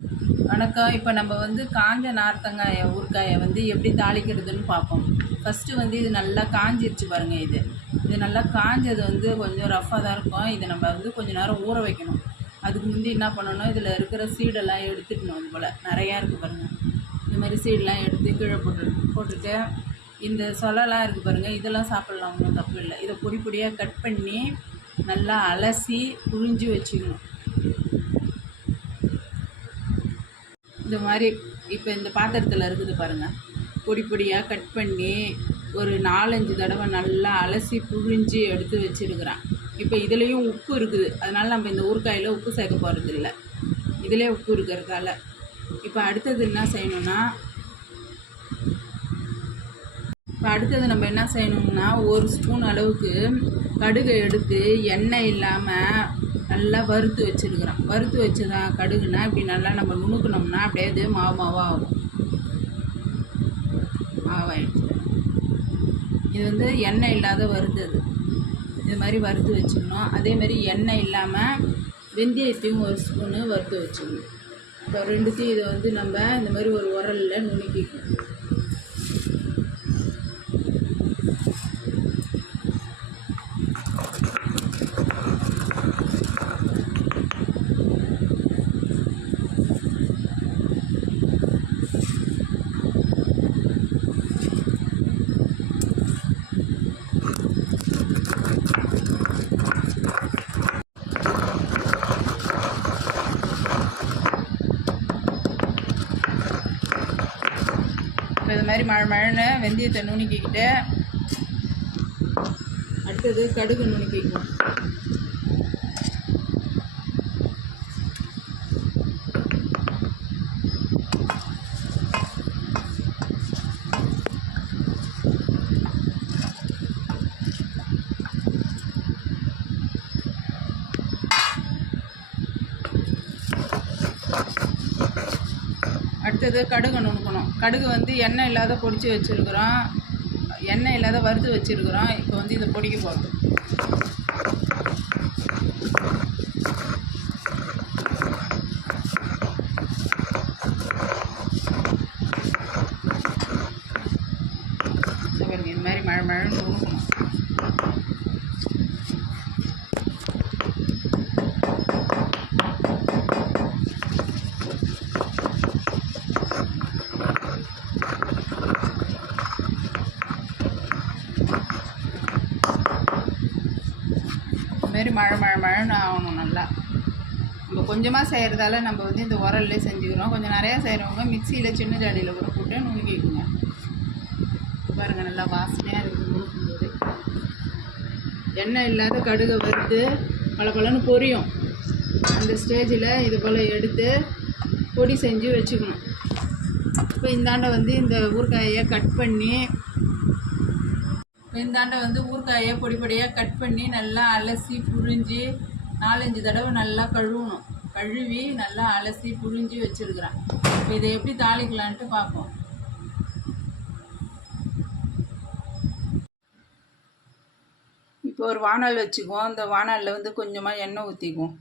வணக்கம். இப்போ நம்ம வந்து காஞ்ச நார்த்தங்காயை ஊறுகாயை வந்து எப்படி தாளிக்கிறதுன்னு பார்ப்போம். ஃபஸ்ட்டு வந்து இது நல்லா காஞ்சிருச்சு பாருங்கள். இது நல்லா காஞ்சது வந்து கொஞ்சம் ரஃப்பாக தான் இருக்கும். இதை நம்ம வந்து கொஞ்சம் நேரம் ஊற வைக்கணும். அதுக்கு முந்தி என்ன பண்ணணும், இதில் இருக்கிற சீடெல்லாம் எடுத்துக்கணும். இது போல் நிறையா இருக்குது பாருங்கள். இந்த மாதிரி சீடெல்லாம் எடுத்து கீழே போட்டுட்டு இந்த சொலலாம் இருக்குது பாருங்கள், இதெல்லாம் சாப்பிட்லாம், ஒன்றும் தப்பு இல்லை. இதை பொடி பொடியாக கட் பண்ணி நல்லா அலசி புழிஞ்சு வச்சுக்கணும். இந்த மாதிரி இப்போ இந்த பாத்திரத்தில் இருக்குது பாருங்கள், பொடி பொடியாக கட் பண்ணி ஒரு 4-5 தடவை நல்லா அலசி புழிஞ்சு எடுத்து வச்சுருக்கிறேன். இப்போ இதுலேயும் உப்பு இருக்குது, அதனால் நம்ம இந்த ஊறுகாயில் உப்பு சேர்க்க போகிறது இல்லை. இதிலே உப்பு இருக்கிறதால இப்போ அடுத்தது என்ன செய்யணும்னா, நம்ம என்ன செய்யணும்னா, 1 ஸ்பூன் அளவுக்கு கடுகை எடுத்து எண்ணெய் இல்லாமல் நல்லா வறுத்து வச்சுருக்கிறோம். வறுத்து வச்சுதான் கடுகுனா இப்படி நல்லா நம்ம நுணுக்கணும்னா அப்படியே அது மாவாக ஆகும். மாவாயிடுச்சு. இது வந்து எண்ணெய் இல்லாத வறுத்தது. இது மாதிரி வறுத்து வச்சுக்கணும். அதேமாதிரி எண்ணெய் இல்லாமல் வெந்தயத்தையும் 1 ஸ்பூனு வறுத்து வச்சுக்கணும். இப்போ ரெண்டுத்தையும் இதை வந்து நம்ம இந்த மாதிரி ஒரு உரலில் நுணுக்கிக்கணும். இப்போ இது மாதிரி மழை வெந்தயத்தை நுணுக்கிக்கிட்டு அடுத்தது கடுகு நுணுக்கிக்குவோம். அடுத்தது கடுகு நுணுக்கணும். கடுகு வந்து எண்ணெய் இல்லாத பொடிச்சு வச்சுருக்குறோம், எண்ணெய் இல்லாத வறுத்து வச்சுருக்குறோம். இப்போ வந்து இதை பொடிக்க போகிறோம். இது மாதிரி மழை நுணுக்கணும். மாரி மழைன்னு ஆகணும். நல்லா நம்ம கொஞ்சமாக செய்கிறதால நம்ம வந்து இந்த உரல்லே செஞ்சுக்கிறோம். கொஞ்சம் நிறையா செய்கிறவங்க மிக்சியில் சின்ன ஜாடியில் கூட போட்டு நுணுக்கிக்குங்க. பாருங்கள், நல்லா வாசனையாக இருக்குது நுணுக்கும்போது. எண்ணெய் இல்லாத கடுகை வறுத்து பலன்னு பொரியும். அந்த ஸ்டேஜில் இது போல் எடுத்து பொடி செஞ்சு வச்சுக்கணும். இப்போ இந்தாண்டை வந்து இந்த ஊறுகாயை கட் பண்ணி ஊறுகாயை பொடி பொடியாக கட் பண்ணி நல்லா அலசி புழிஞ்சு 4-5 தடவை நல்லா கழுவணும். கழுவி நல்லா அலசி புழிஞ்சு வச்சுருக்கிறேன். இப்போ இதை எப்படி தாளிக்கலான்ட்டு பார்ப்போம். இப்போ ஒரு வானல் வச்சுக்குவோம். அந்த வானலில் வந்து கொஞ்சமாக எண்ணெய் ஊற்றிக்குவோம்.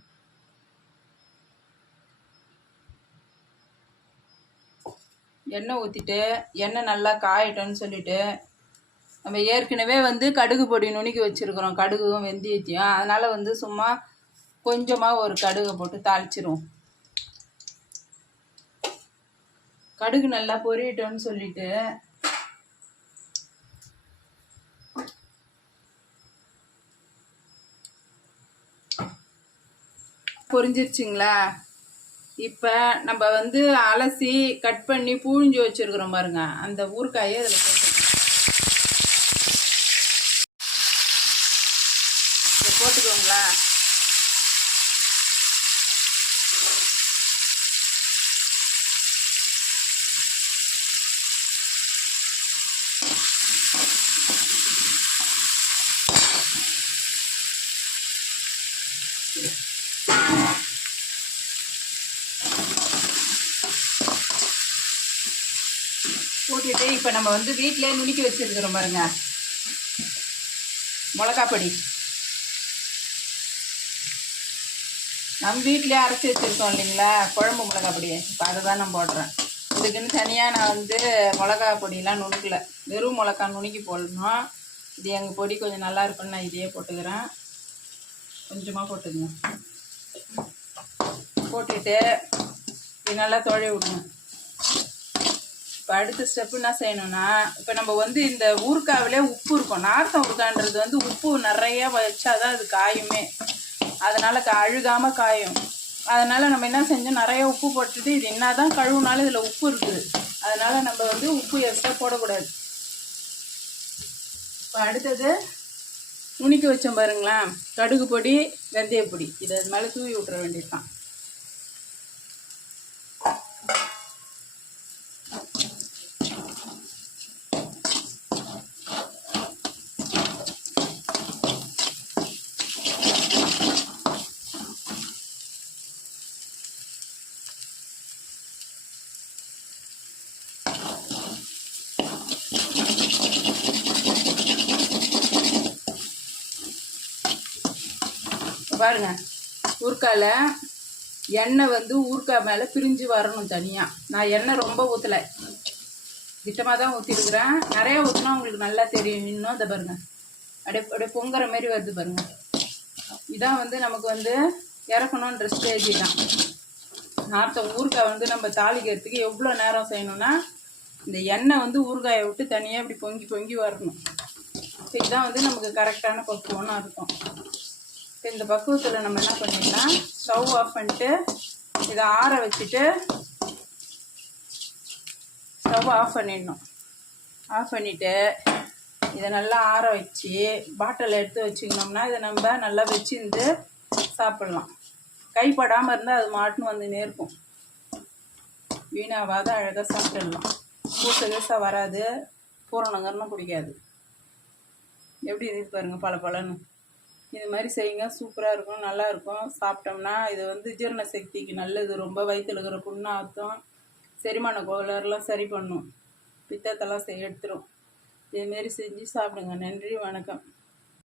எண்ணெய் ஊற்றிட்டு எண்ணெய் நல்லா காயட்டோன்னு சொல்லிவிட்டு, நம்ம ஏற்கனவே வந்து கடுகு பொடி நுணுக்கி வச்சுருக்குறோம், கடுகும் வெந்தயத்தையும். அதனால் வந்து சும்மா கொஞ்சமாக ஒரு கடுகை போட்டு தாளிச்சிருவோம். கடுகு நல்லா பொரியட்டோன்னு சொல்லிட்டு பொரிஞ்சிருச்சுங்களா? இப்போ நம்ம வந்து அலசி கட் பண்ணி புழிஞ்சு வச்சுருக்குறோம் பாருங்க, அந்த ஊறுகாயை அதில் போட்டுக்கோங்களா. போட்டுட்டு இப்போ நம்ம வந்து வீட்டிலே நுணுக்கி வச்சுருக்கிறோம் பாருங்க மிளகாப்பொடி. நம்ம வீட்டிலே அரைச்சி வச்சுருக்கோம் இல்லைங்களா குழம்பு மிளகா பொடி, இப்போ அதை தான் நான் போடுறேன். இதுக்குன்னு தனியாக நான் வந்து மிளகா பொடியெலாம் நுணுக்கலை, வெறும் மிளகா நுணுக்கி போடணும். இது எங்கள் பொடி கொஞ்சம் நல்லா இருக்குன்னு நான் இதையே போட்டுக்கிறேன். கொஞ்சமாக போட்டுக்கங்க. போட்டுட்டு இது நல்லா தொழி விடணும். இப்போ அடுத்த ஸ்டெப்பு என்ன செய்யணும்னா, இப்போ நம்ம வந்து இந்த ஊறுக்காவிலே உப்பு இருக்கும். நார்த்தம் ஊறுக்கான்றது வந்து உப்பு நிறைய வச்சாதான் அது காயுமே, அதனால் அழுகாமல் காயும். அதனால் நம்ம என்ன செஞ்சோம், நிறைய உப்பு போட்டுட்டு இது என்ன தான் கழுவுனாலும் இதில் உப்பு இருக்குது. அதனால் நம்ம வந்து உப்பு எக்ஸ்ட்ரா போடக்கூடாது. இப்போ அடுத்தது நுணுக்கி வச்சோம் பாருங்களேன், கடுகு பொடி வெந்தய பொடி, இதை அது மேலே தூவி விட்டுற வேண்டியது தான். பாருங்க, ஊறுக்காயில் எண்ணெய் வந்து ஊறுக்காய் மேலே பிரிஞ்சு வரணும் தனியாக. நான் எண்ணெய் ரொம்ப ஊற்றலை, திட்டமாக தான் ஊற்றிருக்கிறேன். நிறையா ஊற்றினா உங்களுக்கு நல்லா தெரியும். இன்னும் அதை பாருங்க, அப்படியே பொங்குற மாதிரி வருது பாருங்க. இதான் வந்து நமக்கு வந்து இறக்கணுன்ற ஸ்டேஜ் தான். நார்த்தம் ஊறுக்காய் வந்து நம்ம தாளிக்கிறதுக்கு எவ்வளோ நேரம் செய்யணும்னா, இந்த எண்ணெய் வந்து ஊறுகாயை விட்டு தனியாக இப்படி பொங்கி பொங்கி வரணும். இப்போ இதுதான் வந்து நமக்கு கரெக்டான பக்குவம்னு இருக்கும். இப்போ இந்த பக்குவத்தில் நம்ம என்ன பண்ணிடலாம், ஸ்டவ் ஆஃப் பண்ணிட்டு இதை ஆற வச்சுட்டு ஸ்டவ் ஆஃப் பண்ணிடணும். ஆஃப் பண்ணிவிட்டு இதை நல்லா ஆற வச்சு பாட்டில் எடுத்து வச்சுக்கணும்னா இதை நம்ம நல்லா வச்சுருந்து சாப்பிட்லாம். கைப்படாமல் இருந்தால் அது மாட்டுன்னு வந்து நேர்க்கும், வீணாவாத அழகாக சாப்பிட்டுடலாம். பூசை வராது, பூரணங்கன்னு பிடிக்காது. எப்படி இருக்கு பாருங்கள், பல பலன்னு. இது மாதிரி செய்யுங்க, சூப்பராக இருக்கும், நல்லாயிருக்கும். சாப்பிட்டோம்னா இது வந்து ஜீரண சக்திக்கு நல்லது. ரொம்ப வயிற்றுல இருக்கிற புண்ணை ஆற்றும், செரிமான கோளாறுலாம் சரி பண்ணும், பித்தத்தெல்லாம் எடுத்துரும். இதுமாரி செஞ்சு சாப்பிடுங்க. நன்றி, வணக்கம்.